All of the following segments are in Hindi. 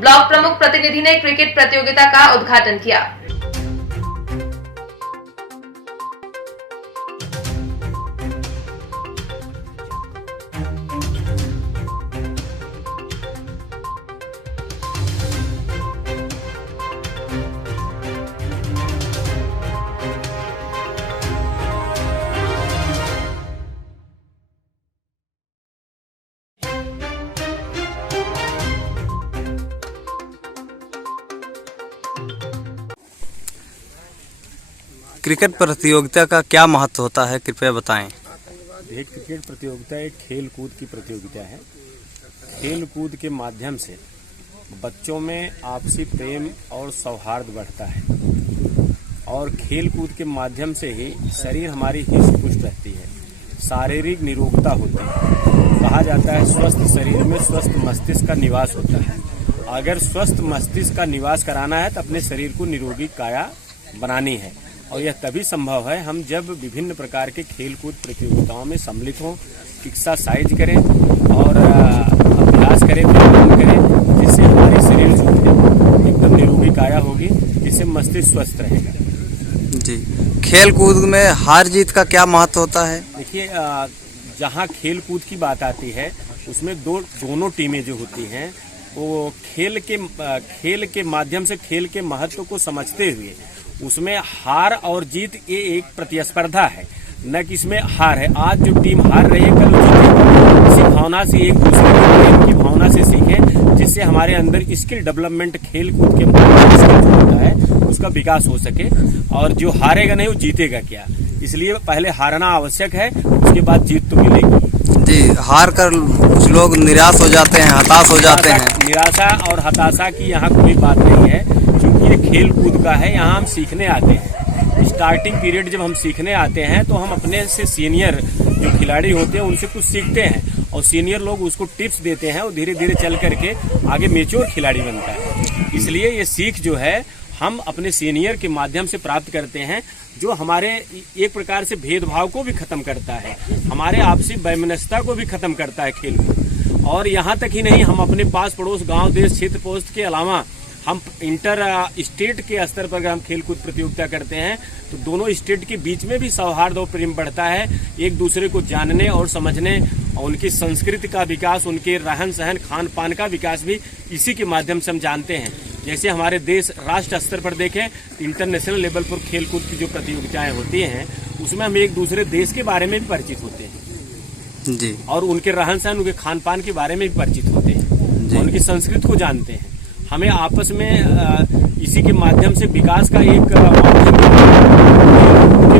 ब्लॉक प्रमुख प्रतिनिधि ने क्रिकेट प्रतियोगिता का उद्घाटन किया। क्रिकेट प्रतियोगिता का क्या महत्व होता है, कृपया बताएं। एक क्रिकेट प्रतियोगिता एक खेल कूद की प्रतियोगिता है। खेल कूद के माध्यम से बच्चों में आपसी प्रेम और सौहार्द बढ़ता है और खेल कूद के माध्यम से ही शरीर हमारी हृष्ट पुष्ट रहती है, शारीरिक निरोगता होती है। कहा जाता है स्वस्थ शरीर में स्वस्थ मस्तिष्क का निवास होता है। अगर स्वस्थ मस्तिष्क का निवास कराना है तो अपने शरीर को निरोगी काया बनानी है और यह तभी संभव है हम जब विभिन्न प्रकार के खेल कूद प्रतियोगिताओं में सम्मिलित हों, एक्सरसाइज करें और अभ्यास करें, व्यायाम करें, जिससे हमारे शरीर जो है एकदम निरोगी काया होगी, जिससे मस्तिष्क स्वस्थ रहेगा। जी, खेल कूद में हार जीत का क्या महत्व होता है? देखिए, जहाँ खेल कूद की बात आती है उसमें दोनों टीमें जो होती हैं वो खेल के माध्यम से खेल के महत्व को समझते हुए उसमें हार और जीत ये एक प्रतिस्पर्धा है, न कि इसमें हार है। आज जो टीम हार रही है कल जीतेगी। इसी भावना से एक दूसरे की भावना से सीखें, जिससे हमारे अंदर स्किल डेवलपमेंट खेल कूद के स्किल जो होता है उसका विकास हो सके और जो हारेगा नहीं वो जीतेगा क्या। इसलिए पहले हारना आवश्यक है, उसके बाद जीत तो मिलेगी। जी, हार कर कुछ लोग निराश हो जाते हैं, हताश हो जाते हैं। निराशा और हताशा की यहाँ कोई बात नहीं है, क्योंकि ये खेल कूद का है। यहाँ हम सीखने आते हैं। स्टार्टिंग पीरियड जब हम सीखने आते हैं तो हम अपने से सीनियर जो खिलाड़ी होते हैं उनसे कुछ सीखते हैं और सीनियर लोग उसको टिप्स देते हैं और धीरे धीरे चल करके आगे मैच्योर खिलाड़ी बनता है। इसलिए ये सीख जो है हम अपने सीनियर के माध्यम से प्राप्त करते हैं, जो हमारे एक प्रकार से भेदभाव को भी खत्म करता है, हमारे आपसी वैमनस्यता को भी खत्म करता है खेल कूद। और यहाँ तक ही नहीं, हम अपने पास पड़ोस गांव देश क्षेत्र पोस्ट के अलावा हम इंटर स्टेट के स्तर पर अगर हम खेल कूद प्रतियोगिता करते हैं तो दोनों स्टेट के बीच में भी सौहार्द और प्रेम बढ़ता है। एक दूसरे को जानने और समझने और उनकी संस्कृति का विकास, उनके रहन सहन खान पान का विकास भी इसी के माध्यम से हम जानते हैं। जैसे हमारे देश राष्ट्र स्तर पर देखें, इंटरनेशनल लेवल पर खेल कूद की जो प्रतियोगिताएं होती हैं उसमें हम एक दूसरे देश के बारे में भी परिचित होते हैं जी, और उनके रहन सहन, उनके खान पान के बारे में भी परिचित होते हैं, उनकी संस्कृति को जानते हैं। हमें आपस में इसी के माध्यम से विकास का एक के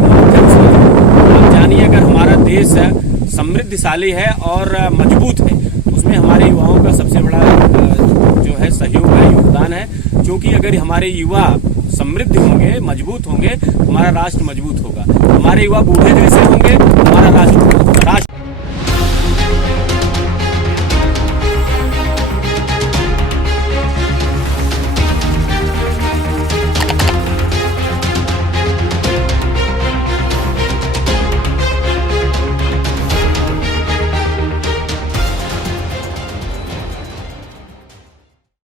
माध्यम से आप जानिए, अगर हमारा देश समृद्धशाली है और मजबूत है, उसमें हमारे युवाओं का सबसे बड़ा जो है सहयोग है, योगदान है। क्योंकि अगर हमारे युवा समृद्ध होंगे, मजबूत होंगे, हमारा राष्ट्र मजबूत होगा। हमारे युवा बूढ़े जैसे होंगे, हमारा राष्ट्र